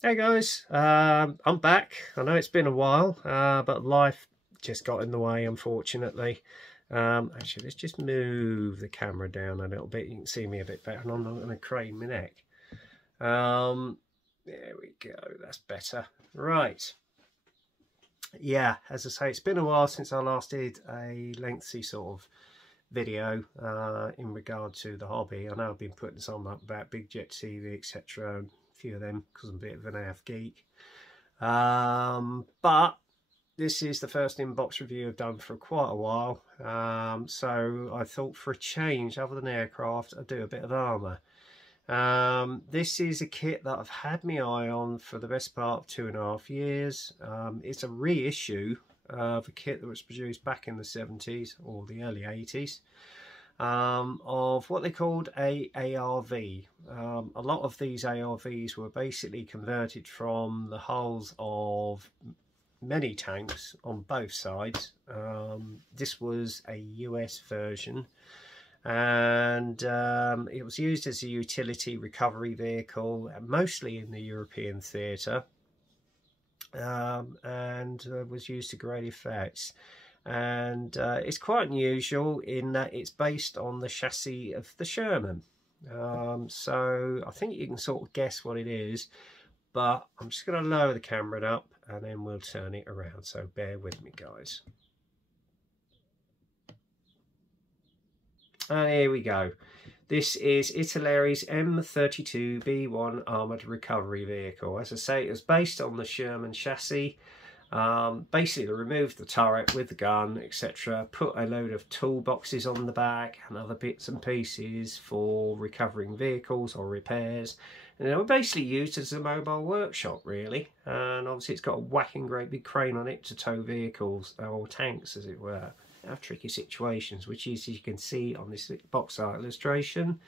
Hey guys, I'm back. I know it's been a while, but life just got in the way, unfortunately. Actually, let's just move the camera down a little bit. You can see me a bit better, and I'm not going to crane my neck. There we go. That's better. Right. Yeah, as I say, it's been a while since I last did a lengthy sort of video in regard to the hobby. I know I've been putting some up about Big Jet TV, etc. A few of them because I'm a bit of an AF geek. But this is the first inbox review I've done for quite a while. So I thought for a change, other than aircraft, I'd do a bit of armour. This is a kit that I've had my eye on for the best part of 2.5 years. It's a reissue of a kit that was produced back in the 70s or the early 80s of what they called a ARV. A lot of these ARVs were basically converted from the hulls of many tanks on both sides. This was a US version, and it was used as a utility recovery vehicle, mostly in the European theatre. And was used to great effects, and it's quite unusual in that it's based on the chassis of the Sherman. So I think you can sort of guess what it is, but I'm just going to lower the camera up and then we'll turn it around, so bear with me guys. And here we go. This is Italeri's M32B1 armoured recovery vehicle. As I say, it was based on the Sherman chassis. Basically, they removed the turret with the gun, etc. Put a load of toolboxes on the back and other bits and pieces for recovering vehicles or repairs. And they were basically used as a mobile workshop, really. And obviously, it's got a whacking great big crane on it to tow vehicles, or tanks, as it were. Have tricky situations, which is, as you can see on this box art illustration,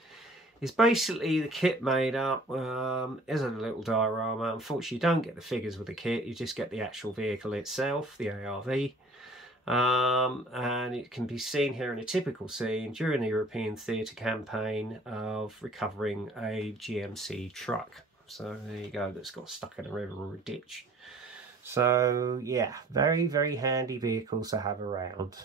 is basically the kit made up as a little diorama. Unfortunately, you don't get the figures with the kit, you just get the actual vehicle itself, the ARV. And it can be seen here in a typical scene during the European theatre campaign of recovering a GMC truck. So there you go, that's got stuck in a river or a ditch. So yeah, very, very handy vehicles to have around.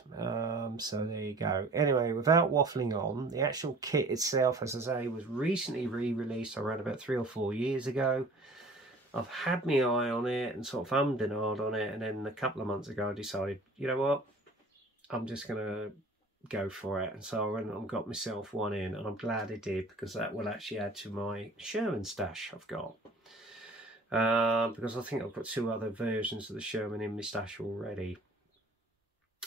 So there you go. Anyway, without waffling on, the actual kit itself, as I say, was recently re-released around about 3 or 4 years ago. I've had my eye on it and sort of ummed and ahed on it, and then a couple of months ago I decided, you know what, I'm just going to go for it. And so I went and got myself one in, and I'm glad I did, because that will actually add to my Sherman stash I've got. Because I think I've got 2 other versions of the Sherman in my stash already,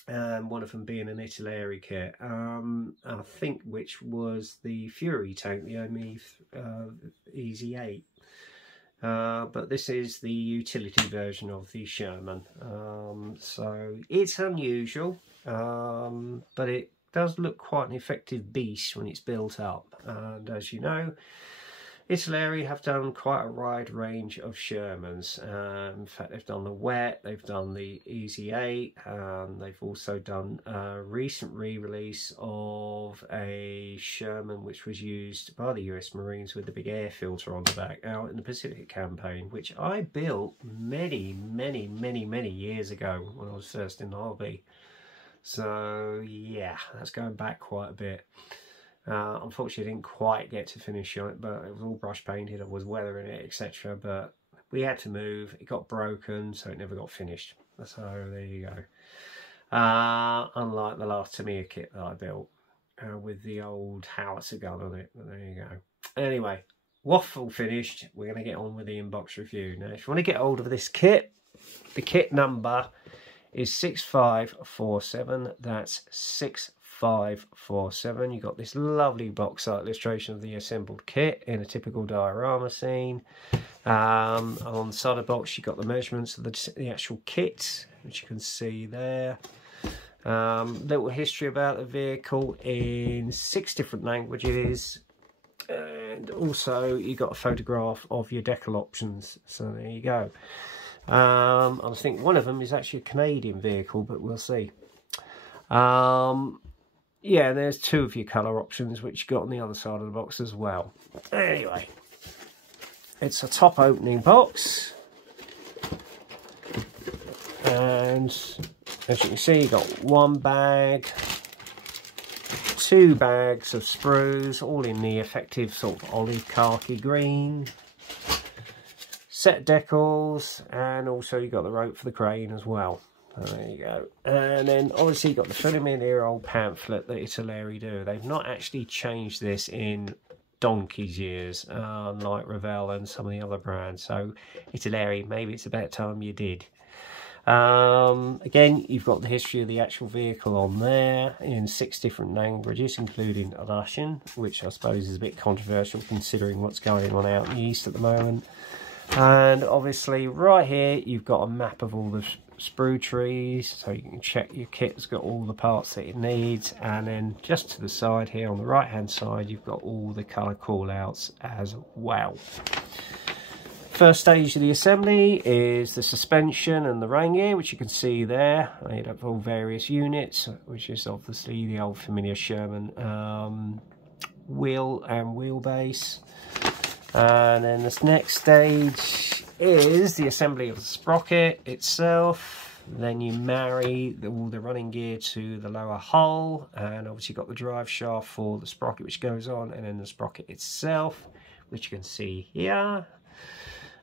and one of them being an italeri kit, I think, which was the Fury tank, the OME Easy 8. But this is the utility version of the Sherman. So it's unusual, but it does look quite an effective beast when it's built up. And as you know, Italeri have done quite a wide range of Shermans. In fact, they've done the Wet, they've done the Easy 8, and they've also done a recent re-release of a Sherman which was used by the US Marines with the big air filter on the back out in the Pacific campaign, which I built many years ago when I was first in the hobby. So yeah, that's going back quite a bit. Unfortunately, I didn't quite get to finish on it, but it was all brush painted, I was weathering it, etc. But we had to move, it got broken, so it never got finished. So there you go. Unlike the last Tamiya kit that I built with the old howitzer gun on it. But there you go. Anyway, waffle finished. We're going to get on with the inbox review. Now, if you want to get hold of this kit, the kit number is 6547. That's 6547. You got this lovely box art illustration of the assembled kit in a typical diorama scene. On the side of the box, you got the measurements of the actual kit, which you can see there. Little history about the vehicle in 6 different languages, and also you got a photograph of your decal options. So there you go. I think one of them is actually a Canadian vehicle, but we'll see. Yeah, there's 2 of your colour options, which you got on the other side of the box as well. Anyway, it's a top opening box, and as you can see, you've got one bag, two bags of sprues, all in the effective sort of olive khaki green, set of decals, and also you got the rope for the crane as well. So there you go. And then obviously you got the 30-year-old pamphlet that Italeri do. They've not actually changed this in donkey's years, like Revell and some of the other brands. So Italeri, maybe it's about time you did. Again, you've got the history of the actual vehicle on there in 6 different languages, including Russian, which I suppose is a bit controversial considering what's going on out in the east at the moment. And obviously right here you've got a map of all the sprue trees, so you can check your kit's got all the parts that it needs. And then just to the side here on the right hand side, you've got all the colour call outs as well. First stage of the assembly is the suspension and the rain gear, which you can see there, made up of all various units, which is obviously the old familiar Sherman wheel and wheelbase. And then this next stage is the assembly of the sprocket itself. Then you marry all the running gear to the lower hull, and obviously you've got the drive shaft for the sprocket which goes on, and then the sprocket itself, which you can see here.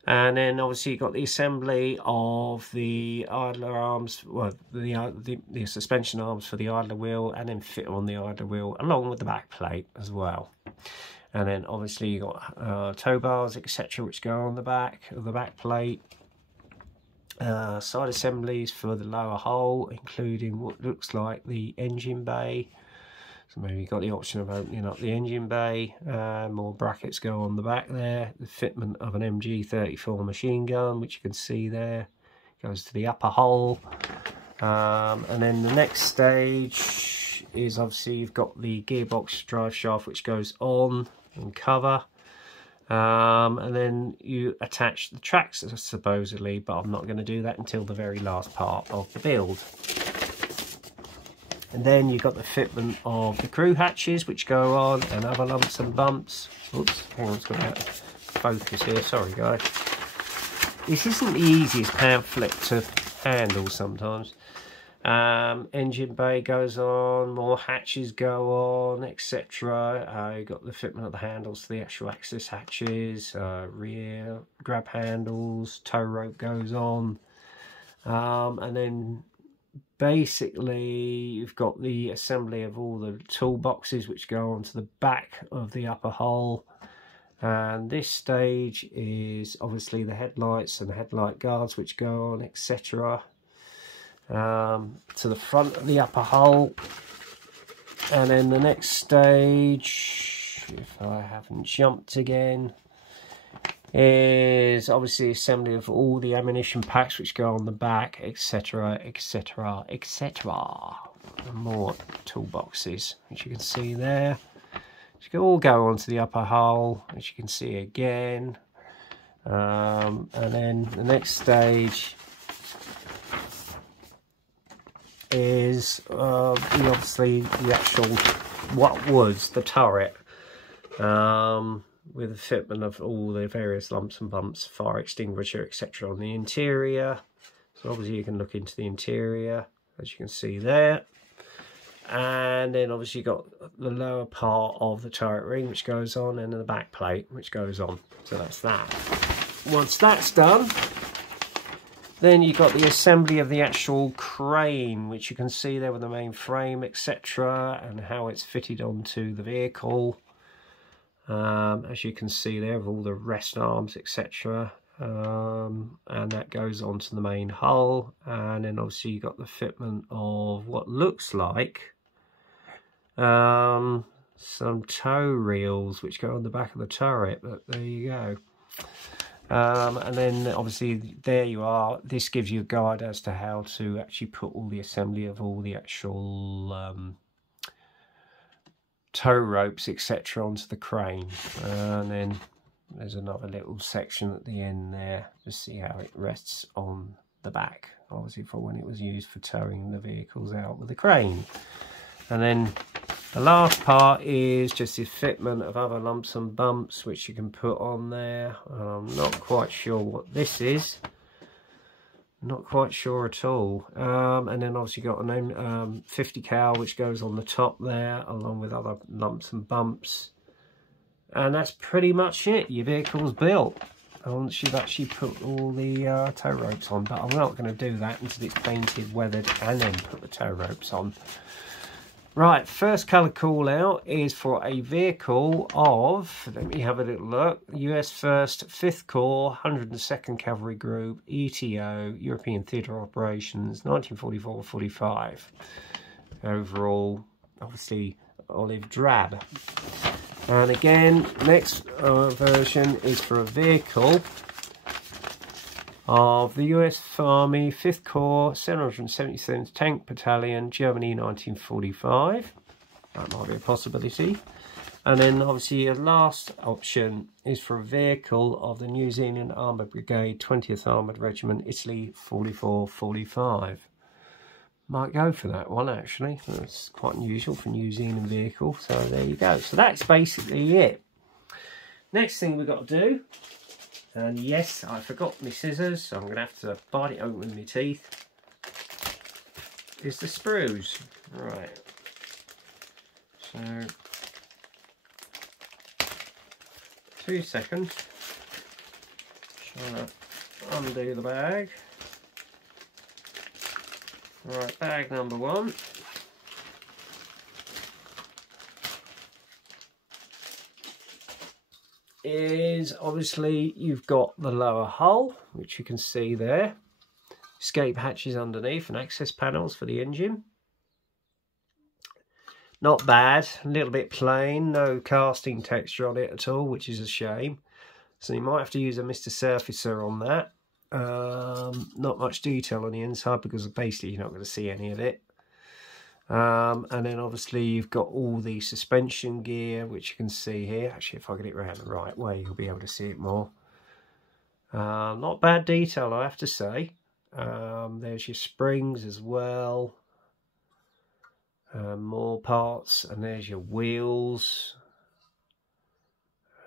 And then obviously you've got the assembly of the idler arms, well, the suspension arms for the idler wheel, and then fit on the idler wheel along with the back plate as well. And then obviously you've got tow bars, etc., which go on the back of the back plate. Side assemblies for the lower hull, including what looks like the engine bay. So maybe you've got the option of opening up the engine bay. More brackets go on the back there. The fitment of an MG34 machine gun, which you can see there, goes to the upper hull. And then the next stage is obviously you've got the gearbox drive shaft, which goes on and cover. And then you attach the tracks supposedly, but I'm not going to do that until the very last part of the build. And then you've got the fitment of the crew hatches, which go on, and other lumps and bumps. Oops, hang on, it's got out of focus here, sorry guys. This isn't the easiest pamphlet to handle sometimes. Engine bay goes on, more hatches go on, etc. You've got the fitment of the handles for the actual access hatches, rear grab handles, tow rope goes on, and then basically you've got the assembly of all the toolboxes which go onto the back of the upper hull. And this stage is obviously the headlights and the headlight guards which go on, etc. To the front of the upper hull. And then the next stage, if I haven't jumped again, is obviously assembly of all the ammunition packs which go on the back, etc, etc, etc. And more toolboxes, which you can see there, which can all go onto the upper hull, which you can see again. And then the next stage is obviously the actual, what was the turret, with the fitment of all the various lumps and bumps, fire extinguisher, etc. on the interior. So obviously you can look into the interior, as you can see there. And then obviously you've got the lower part of the turret ring which goes on, and then the back plate which goes on. So that's that. Once that's done, then you've got the assembly of the actual crane, which you can see there with the main frame, etc., and how it's fitted onto the vehicle. As you can see there, with all the rest arms, etc. And that goes onto the main hull. And then obviously you've got the fitment of what looks like some tow reels which go on the back of the turret, but there you go. And then obviously there you are. This gives you a guide as to how to actually put all the assembly of all the actual tow ropes, etc. onto the crane. And then there's another little section at the end there to see how it rests on the back, obviously for when it was used for towing the vehicles out with the crane. And then the last part is just the fitment of other lumps and bumps which you can put on there. And I'm not quite sure what this is. Not quite sure at all. And then obviously got an 50 cal which goes on the top there along with other lumps and bumps. And that's pretty much it. Your vehicle's built. Once you've actually put all the tow ropes on. But I'm not going to do that until it's painted, weathered and then put the tow ropes on. Right, first colour call out is for a vehicle of, let me have a little look, US 1st 5th Corps 102nd Cavalry Group, ETO, European Theatre Operations, 1944-45. Overall, obviously, olive drab. And again, next version is for a vehicle of the US Army 5th Corps 777th Tank Battalion, Germany 1945. That might be a possibility. And then obviously your last option is for a vehicle of the New Zealand Armoured Brigade 20th Armoured Regiment, Italy 44-45. Might go for that one actually. That's quite unusual for New Zealand vehicle. So there you go. So that's basically it. Next thing we've got to do, and yes, I forgot my scissors, so I'm going to have to bite it open with my teeth, is the sprues. Right. So, 2 seconds. Trying to undo the bag. Right, bag number 1. Is obviously you've got the lower hull, which you can see there, escape hatches underneath and access panels for the engine. Not bad, a little bit plain, no casting texture on it at all, which is a shame. So you might have to use a Mr. Surfacer on that. Not much detail on the inside because basically you're not going to see any of it. And then obviously you've got all the suspension gear, which you can see here. Actually, if I get it around the right way, you'll be able to see it more. Not bad detail, I have to say. There's your springs as well. More parts, and there's your wheels.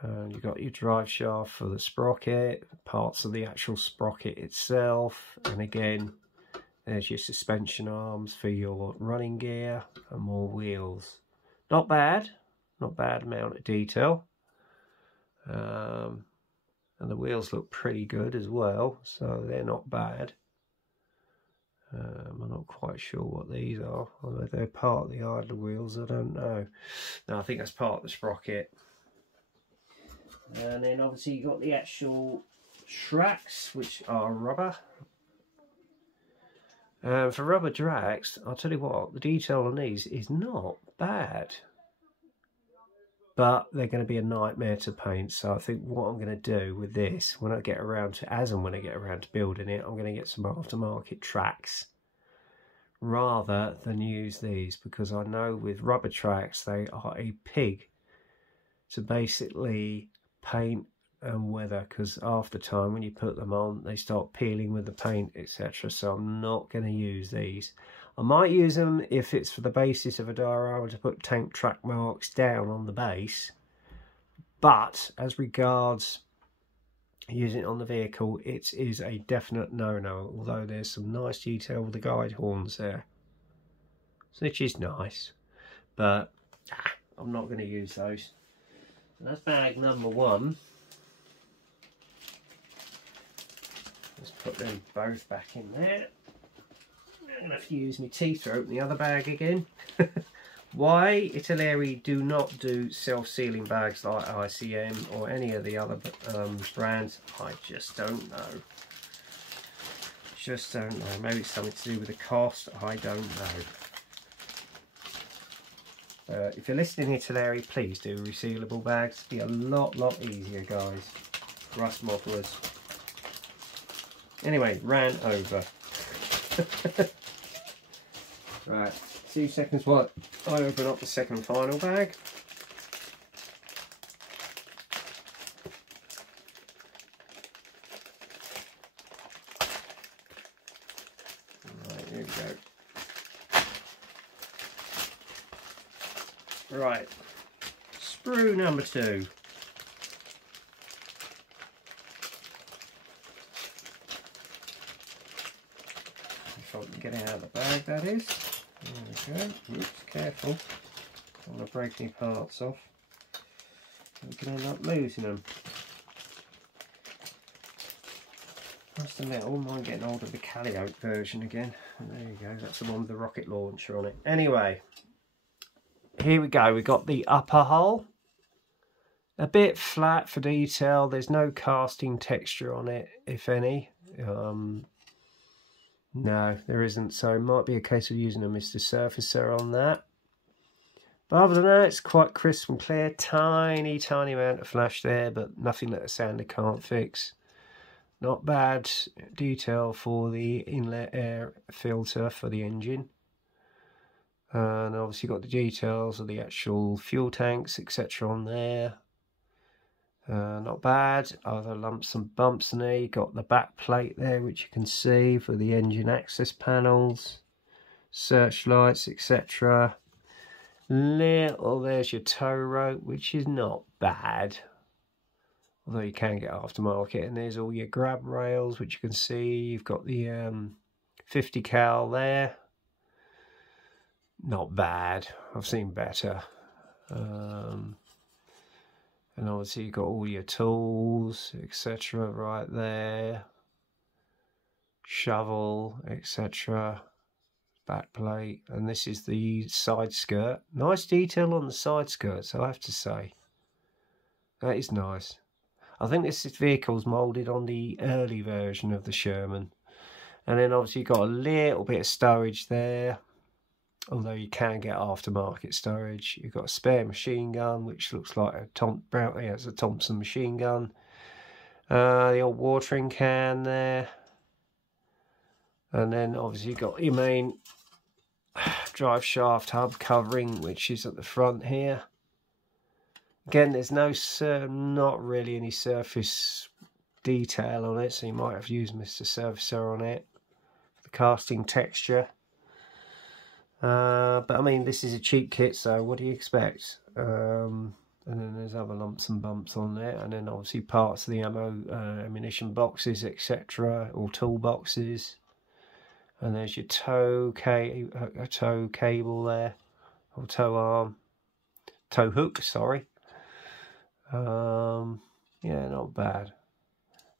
You've got your drive shaft for the sprocket, parts of the actual sprocket itself, and again, there's your suspension arms for your running gear and more wheels. Not bad amount of detail. And the wheels look pretty good as well, so they're not bad. I'm not quite sure what these are, although they're part of the idler wheels, I don't know. No, I think that's part of the sprocket. And then obviously you've got the actual tracks, which are rubber. For rubber tracks, I'll tell you what, the detail on these is not bad. But they're going to be a nightmare to paint, so I think what I'm going to do with this, when I get around to, when I get around to building it, I'm going to get some aftermarket tracks rather than use these, because I know with rubber tracks they are a pig to basically paint and weather, because after time when you put them on they start peeling with the paint, etc. So I'm not going to use these. I might use them if it's for the basis of a diorama to put tank track marks down on the base, but as regards using it on the vehicle, it is a definite no-no, although there's some nice detail with the guide horns there, which is nice, but I'm not going to use those. And that's bag number 1. Let's put them both back in there. I'm going to have to use my teeth to open the other bag again. Why Italeri do not do self-sealing bags like ICM or any of the other brands, I just don't know. Just don't know. Maybe it's something to do with the cost, I don't know. If you're listening Italeri, please do resealable bags. It'd be a lot easier, guys, for us modelers. Anyway, ran over. Right, 2 seconds while I open up the second and final bag. Right, here we go. Right, sprue number 2. If I can get it out of the bag, that is. There we go. Oops, careful. Don't want to break any parts off. We can end up losing them. Must admit, I wouldn't mind getting hold of the Calliope version again. And there you go, that's the one with the rocket launcher on it. Anyway, here we go. We got the upper hull. A bit flat for detail. There's no casting texture on it, if any. No, there isn't. So it might be a case of using a Mr. Surfacer on that. But other than that, it's quite crisp and clear. Tiny, tiny amount of flash there, but nothing that a sander can't fix. Not bad detail for the inlet air filter for the engine. And obviously got the details of the actual fuel tanks, etc. on there. Not bad. Other lumps and bumps in there. You got the back plate there, which you can see for the engine access panels, searchlights, etc. There's your tow rope, which is not bad. Although you can get aftermarket, and there's all your grab rails, which you can see. You've got the 50 cal there. Not bad. I've seen better. And obviously you've got all your tools, etc. right there. Shovel, etc. Back plate. And this is the side skirt. Nice detail on the side skirts, I have to say. That is nice. I think this vehicle's moulded on the early version of the Sherman. And then obviously you've got a little bit of stowage there. Although you can get aftermarket stowage. You've got a spare machine gun, which looks like it's a Thompson machine gun. The old watering can there. And then obviously you've got your main drive shaft hub covering, which is at the front here. Again, there's not really any surface detail on it, so you might have used Mr. Surfacer on it. The casting texture. But I mean, this is a cheap kit, so what do you expect? And then there's other lumps and bumps on there, and then obviously parts of the ammunition boxes, etc., or tool boxes. And there's your tow cable there, or tow hook, sorry. Yeah, not bad.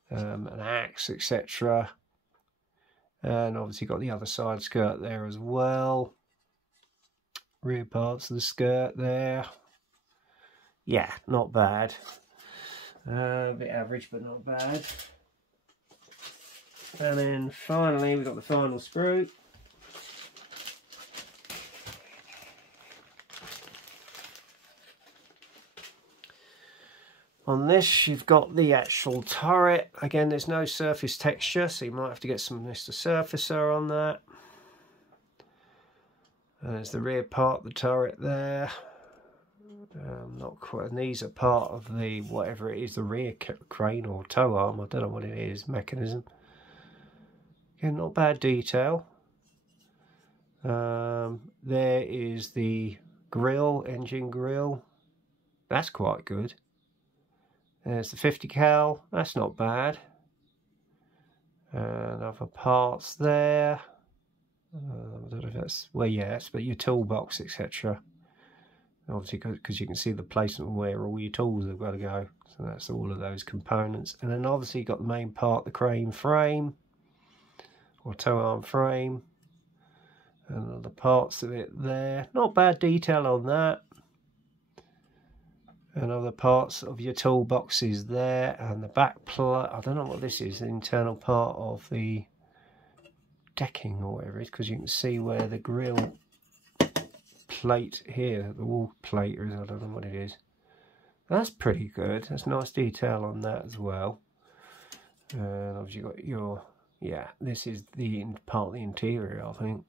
An axe, etc. And obviously got the other side skirt there as well. Rear parts of the skirt there. Yeah, not bad. A bit average, but not bad. And then finally we've got the final sprue. On this you've got the actual turret. Again, there's no surface texture, so you might have to get some Mr. Surfacer on that. And there's the rear part of the turret there. Not quite. And these are part of the whatever it is, the rear crane or tow arm. I don't know what it is. Mechanism. Again, not bad detail. There is the grill, engine grill. That's quite good. There's the 50 cal. That's not bad. And other parts there. I don't know if that's, well, yes, but your toolbox, etc. Obviously, because you can see the placement where all your tools have got to go. So that's all of those components. And then obviously you've got the main part, the crane frame, or tow arm frame. And the parts of it there. Not bad detail on that. And other parts of your toolboxes there. And the back plate, I don't know what this is, the internal part of the decking or whatever it is, because you can see where the grill plate here, the wall plate is, I don't know what it is. That's pretty good. That's nice detail on that as well. And obviously you've got your, yeah, this is the part of the interior, I think.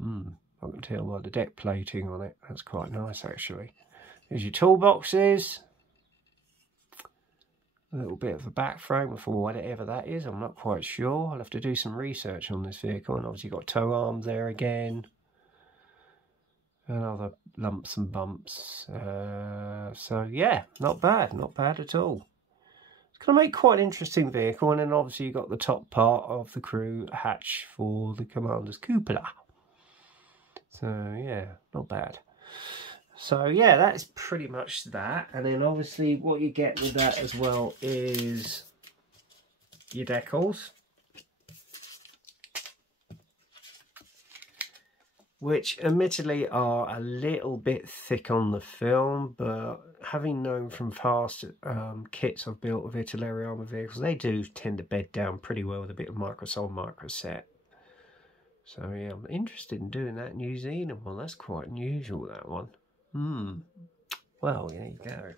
I can tell by the deck plating on it. That's quite nice actually. There's your toolboxes. A little bit of a back frame for whatever that is, I'm not quite sure. I'll have to do some research on this vehicle. And obviously you've got tow arms there again. and other lumps and bumps. So yeah, not bad at all. It's going to make quite an interesting vehicle, and then obviously you've got the top part of the crew hatch for the commander's cupola. So yeah, not bad. So yeah, that's pretty much that. And then obviously what you get with that as well is your decals, which admittedly are a little bit thick on the film, but having known from past kits I've built of italeri armour vehicles, they do tend to bed down pretty well with a bit of microsol microset. So yeah, I'm interested in doing that New Zealand one. That's quite unusual, that one. Well, there you go.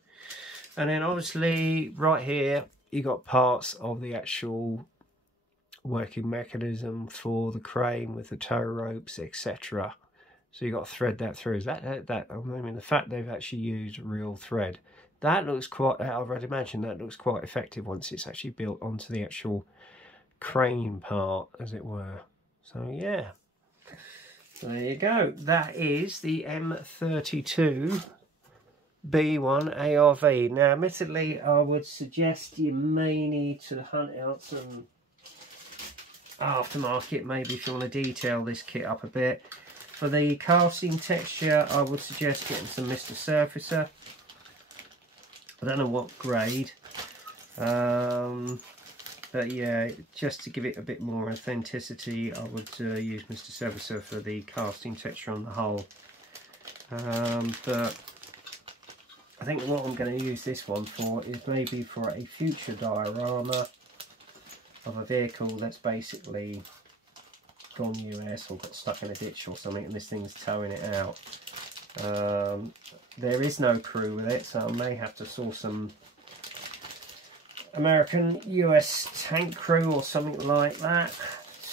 And then obviously right here you got parts of the actual working mechanism for the crane with the tow ropes, etc. So you got to thread that through. I mean, the fact they've actually used real thread, that looks quite, I'd imagine that looks quite effective once it's actually built onto the actual crane part, as it were. So yeah, there you go. That is the M32B1 ARV. Now admittedly I would suggest you may need to hunt out some aftermarket, maybe if you want to detail this kit up a bit. For the casting texture, I would suggest getting some Mr. Surfacer. I don't know what grade, but yeah, just to give it a bit more authenticity, I would use Mr. Surfacer for the casting texture on the hull. But I think what I'm going to use this one for is maybe for a future diorama of a vehicle that's basically gone US or got stuck in a ditch or something, and this thing's towing it out. There is no crew with it, so I may have to source some American US tank crew or something like that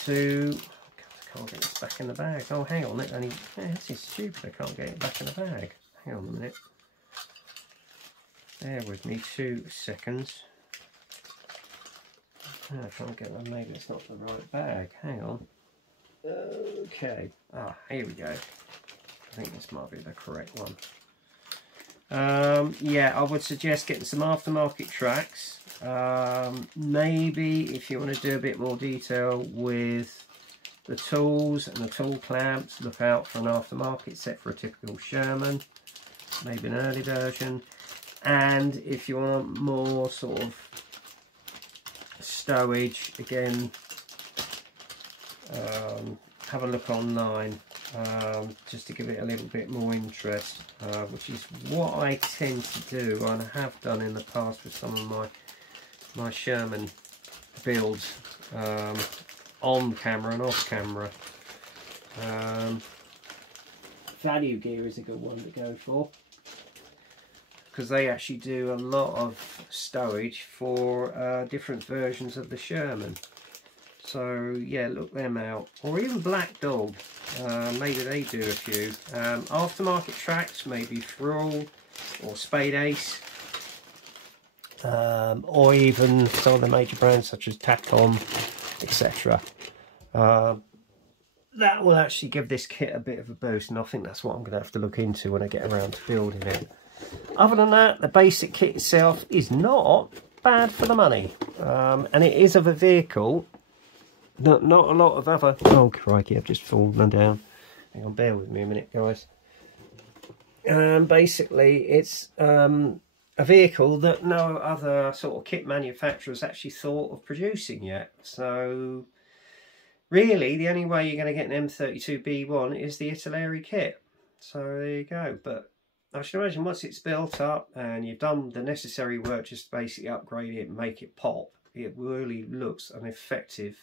to... God, I can't get this back in the bag. Oh, hang on, it only... Yeah, this is stupid, I can't get it back in the bag. Hang on a minute. Bear with me 2 seconds. I can't get that. Maybe it's not the right bag. Hang on. Okay. Ah, here we go. I think this might be the correct one. Yeah, I would suggest getting some aftermarket tracks. Maybe if you want to do a bit more detail with the tools and the tool clamps, look out for an aftermarket set for a typical Sherman. Maybe an early version. And if you want more sort of stowage, again, have a look online, just to give it a little bit more interest, which is what I tend to do and I have done in the past with some of my Sherman builds, on camera and off camera. Value gear is a good one to go for, because they actually do a lot of stowage for different versions of the Sherman. So yeah, look them out. Or even Black Dog, maybe they do a few. Aftermarket tracks, maybe Thrall or Spade Ace. Or even some of the major brands such as Tacom, etc. That will actually give this kit a bit of a boost, and I think that's what I'm going to have to look into when I get around to building it. Other than that, the basic kit itself is not bad for the money, and it is of a vehicle that not a lot of other... Oh crikey, I've just fallen down. Hang on, bear with me a minute, guys. Basically, it's a vehicle that no other sort of kit manufacturers actually thought of producing yet. So really, the only way you're going to get an M32B1 is the italeri kit. So there you go. But I should imagine once it's built up and you've done the necessary work just to basically upgrade it and make it pop, it really looks an effective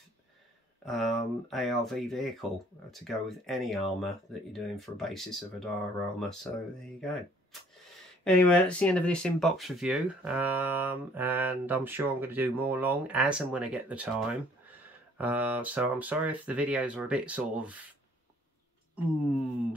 ARV vehicle to go with any armour that you're doing for a basis of a diorama. So there you go. Anyway, that's the end of this in-box review, and I'm sure I'm going to do more long as and when I get the time. So I'm sorry if the videos are a bit sort of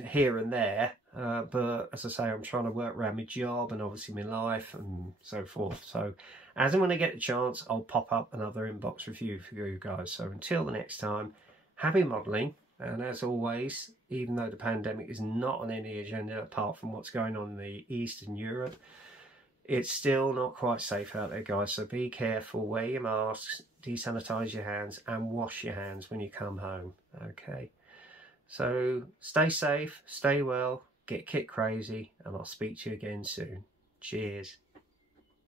here and there, but as I say, I'm trying to work around my job and obviously my life and so forth. So as and when I get the chance, I'll pop up another inbox review for you guys. So until the next time, happy modelling, And as always, even though the pandemic is not on any agenda apart from what's going on in the Eastern Europe, it's still not quite safe out there, guys. So be careful, wear your masks, desanitize your hands, and wash your hands when you come home. Okay, so stay safe, stay well, get kit crazy, and I'll speak to you again soon. Cheers.